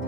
Hi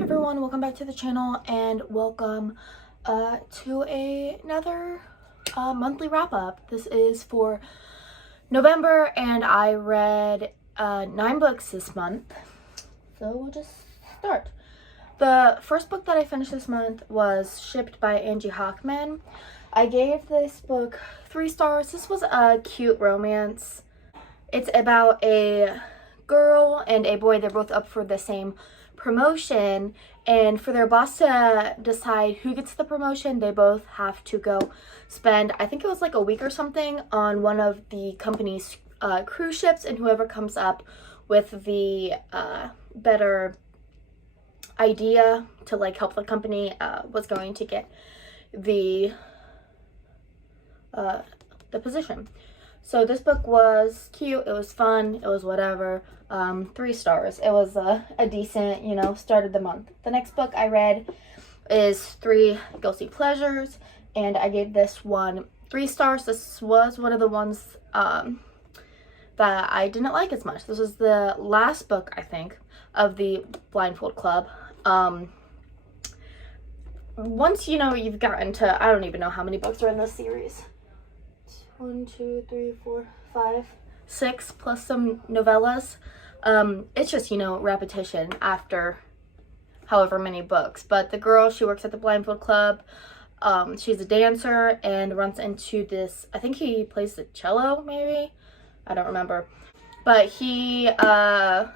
everyone, welcome back to the channel and welcome to another monthly wrap-up. This is for November and I read 9 books this month, so we'll just start. The first book that I finished this month was Shipped by Angie Hockman. I gave this book 3 stars. This was a cute romance. It's about a girl and a boy. They're both up for the same promotion, and for their boss to decide who gets the promotion, they both have to go spend, I think it was like a week or something, on one of the company's cruise ships, and whoever comes up with the better idea to like help the company was going to get the position. So this book was cute, it was fun, it was whatever. 3 stars. It was a decent, start of the month. The next book I read is 3 Guilty Pleasures, and I gave this one 3 stars. This was one of the ones that I didn't like as much. This was the last book, I think, of the Blindfold Club. Once you've gotten to, I don't even know how many books are in this series. 1, 2, 3, 4, 5, 6 plus some novellas. It's just, repetition after however many books. But the girl, she works at the Blindfold Club. She's a dancer and runs into this, I think he plays the cello, maybe? I don't remember. But he, they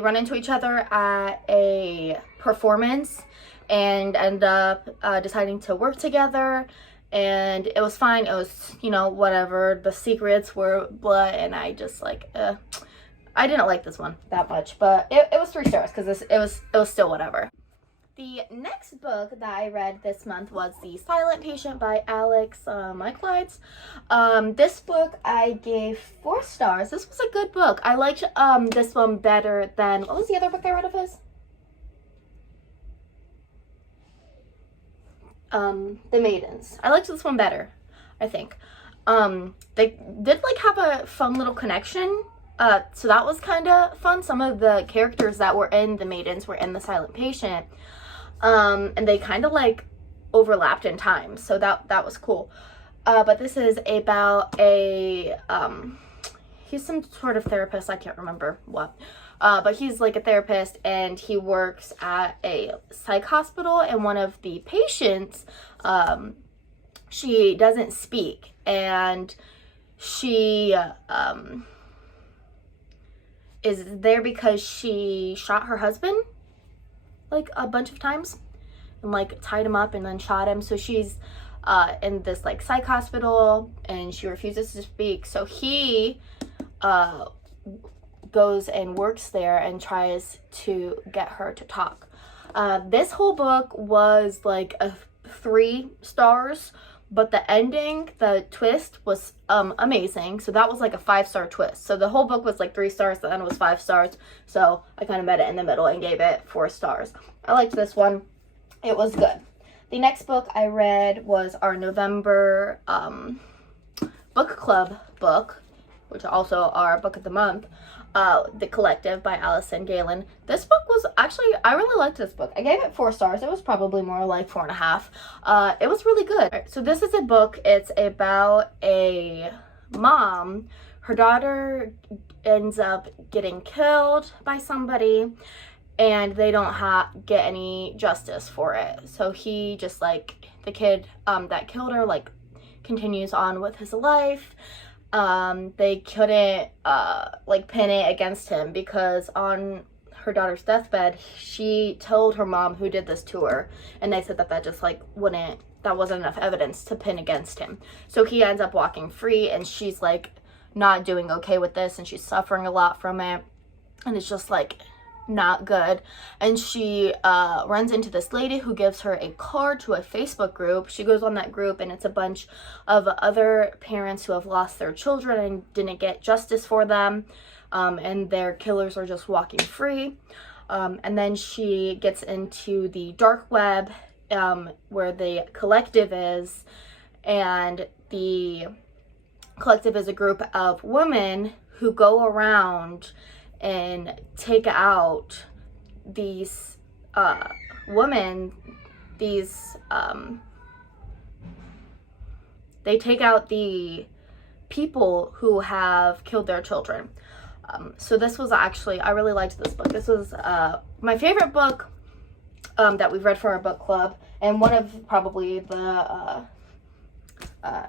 run into each other at a performance and end up deciding to work together. And it was fine. It was, whatever. The secrets were blah, and I just I didn't like this one that much, but it was 3 stars because it was still whatever. The next book that I read this month was The Silent Patient by Alex Michaelides. This book I gave 4 stars. This was a good book. I liked this one better than, what was the other book I read of his? The Maidens. I liked this one better, I think. They did have a fun little connection, so that was kind of fun. Some of the characters that were in The Maidens were in The Silent Patient, and they kind of overlapped in time, so that was cool. But this is about a he's some sort of therapist, I can't remember what. But he's a therapist, and he works at a psych hospital, and one of the patients, she doesn't speak, and she is there because she shot her husband a bunch of times and tied him up and then shot him. So she's in this psych hospital, and she refuses to speak. So he goes and works there and tries to get her to talk. This whole book was a 3 stars, but the ending, the twist was amazing. So that was a 5-star twist. So the whole book was 3 stars, the end was 5 stars. So I kind of met it in the middle and gave it 4 stars. I liked this one. It was good. The next book I read was our November book club book, which also our book of the month, The Collective by Allison Galen. This book was actually, I really liked this book. I gave it 4 stars. It was probably more 4.5. It was really good. Right, so this is a book. It's about a mom. Her daughter ends up getting killed by somebody, and they don't get any justice for it. So he just the kid that killed her continues on with his life. They couldn't pin it against him because on her daughter's deathbed, she told her mom who did this to her, and they said that just that wasn't enough evidence to pin against him. So he ends up walking free, and she's not doing okay with this, and she's suffering a lot from it, and it's just not good. And she runs into this lady who gives her a card to a Facebook group. She goes on that group, and it's a bunch of other parents who have lost their children and didn't get justice for them, and their killers are just walking free. And then she gets into the dark web, where the Collective is, and the Collective is a group of women who go around and take out these women, these they take out the people who have killed their children. So this was actually, I really liked this book. This was my favorite book that we've read for our book club, and one of probably the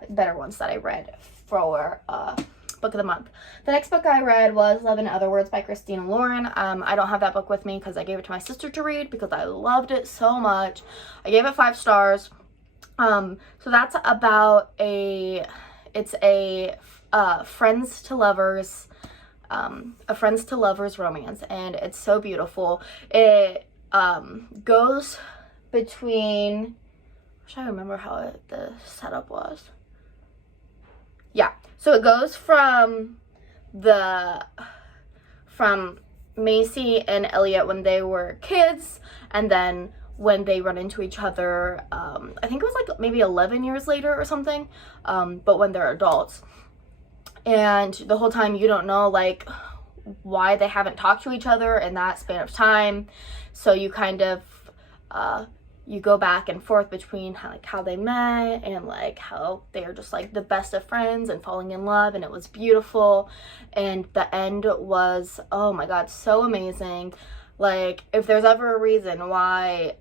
better ones that I read for book of the month. The next book I read was Love in Other Words by Christina Lauren. I don't have that book with me because I gave it to my sister to read because I loved it so much. I gave it 5 stars. So that's about it's a friends to lovers romance, and it's so beautiful. It goes between, I wish I remember how the setup was. Yeah, so it goes from Macy and Elliot when they were kids, and then when they run into each other, I think it was like maybe 11 years later or something, but when they're adults. And the whole time you don't know like why they haven't talked to each other in that span of time, so you kind of you go back and forth between how they met and like how they're just like the best of friends and falling in love, and it was beautiful. And the end was, oh my god, so amazing. Like, if there's ever a reason why,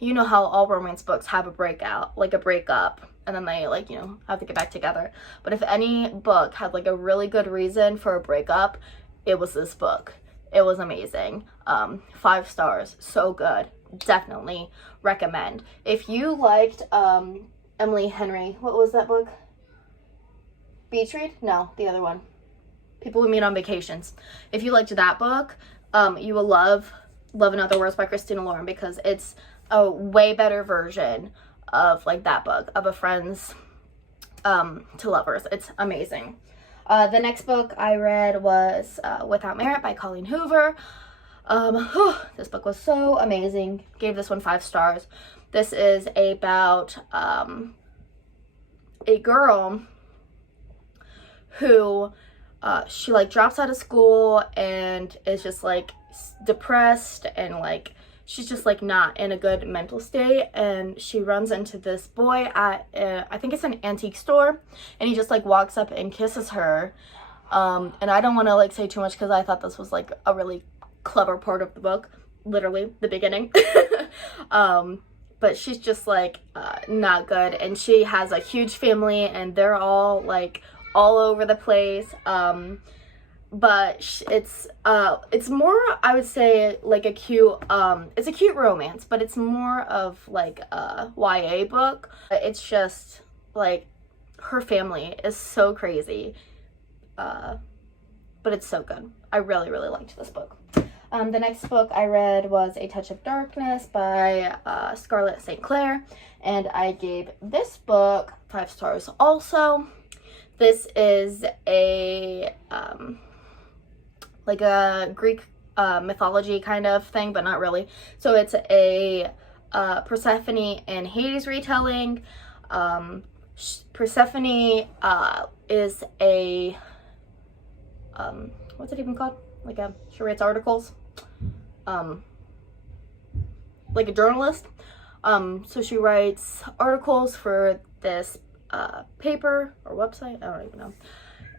you know how all romance books have a breakout, like a breakup, and then they like, you know, have to get back together. But if any book had like a really good reason for a breakup, it was this book. It was amazing. 5 stars, so good. Definitely recommend. If you liked Emily Henry, what was that book? Beach Read? No, the other one. People We Meet on Vacations. If you liked that book, you will love Love in Other Words by Christina Lauren, because it's a way better version of like that book, of a friends to lovers. It's amazing. The next book I read was Without Merit by Colleen Hoover. This book was so amazing. Gave this one 5 stars. This is about a girl who she like drops out of school and is just like depressed, and like she's just like not in a good mental state, and she runs into this boy at I think it's an antique store, and he just like walks up and kisses her. And I don't want to like say too much because I thought this was like a really clever part of the book, literally the beginning. But she's just like not good, and she has a huge family, and they're all like all over the place. But it's more, I would say, like a cute it's a cute romance, but it's more of like a YA book. It's just like her family is so crazy, but it's so good. I really liked this book. The next book I read was A Touch of Darkness by Scarlett St. Clair, and I gave this book 5 stars also. This is a like a Greek mythology kind of thing, but not really. So it's a Persephone and Hades retelling. Persephone is a what's it even called? Like she writes articles, like a journalist. So she writes articles for this paper or website, I don't even know.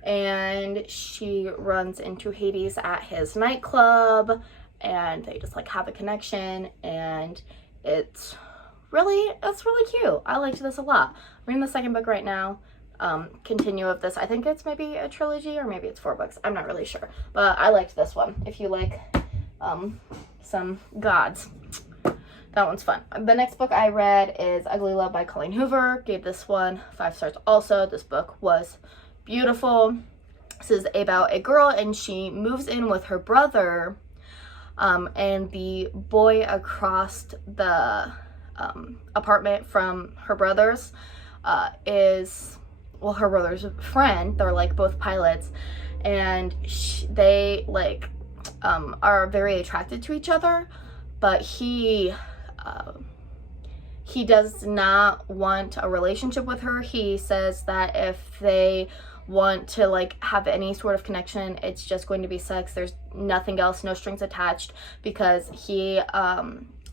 And she runs into Hades at his nightclub, and they just like have a connection, and it's really cute. I liked this a lot. I'm reading the second book right now. Continue of this. I think it's maybe a trilogy, or maybe it's 4 books. I'm not really sure, but I liked this one. If you like some gods, that one's fun. The next book I read is Ugly Love by Colleen Hoover. Gave this one 5 stars also. This book was beautiful. This is about a girl, and she moves in with her brother, and the boy across the apartment from her brother's is, well, her brother's friend. They're like both pilots, and they like are very attracted to each other, but he does not want a relationship with her. He says that if they want to like have any sort of connection. It's just going to be sex. There's nothing else, no strings attached, because he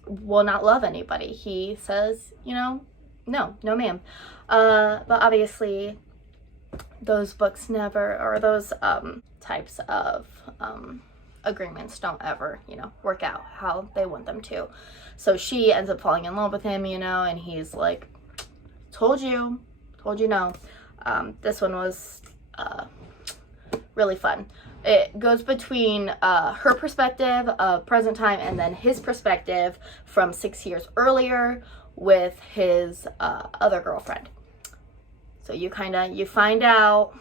will not love anybody. He says, you know, no ma'am. But obviously those books never, or those types of agreements don't ever, you know, work out how they want them to. So she ends up falling in love with him, you know, and he's like, told you no. This one was really fun. It goes between her perspective of present time and then his perspective from 6 years earlier with his other girlfriend. So you find out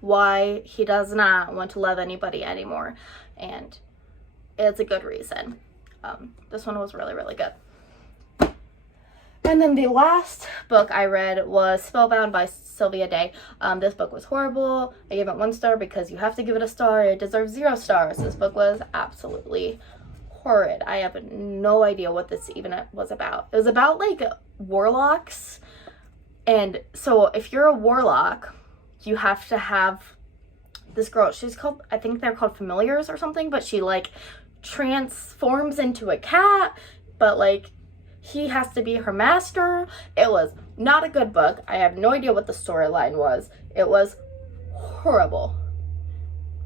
why he does not want to love anybody anymore, and it's a good reason. This one was really, really good. And then the last book I read was Spellbound by Sylvia Day. This book was horrible. I gave it 1 star because you have to give it a star. It deserves 0 stars. This book was absolutely horrid. I have no idea what this even was about. It was about like warlocks. And so if you're a warlock, you have to have this girl. She's called, I think they're called familiars or something, but she like transforms into a cat, but like he has to be her master. It was not a good book. I have no idea what the storyline was. It was horrible.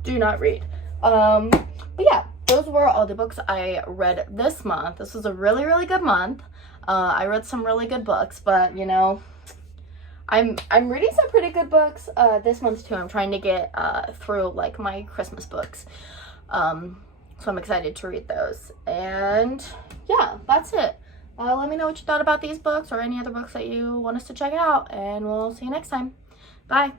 Do not read. But yeah, those were all the books I read this month. This was a really, really good month. I read some really good books, but you know, I'm reading some pretty good books this month too. I'm trying to get through like my Christmas books. So I'm excited to read those. And yeah, that's it. Let me know what you thought about these books or any other books that you want us to check out, and we'll see you next time. Bye.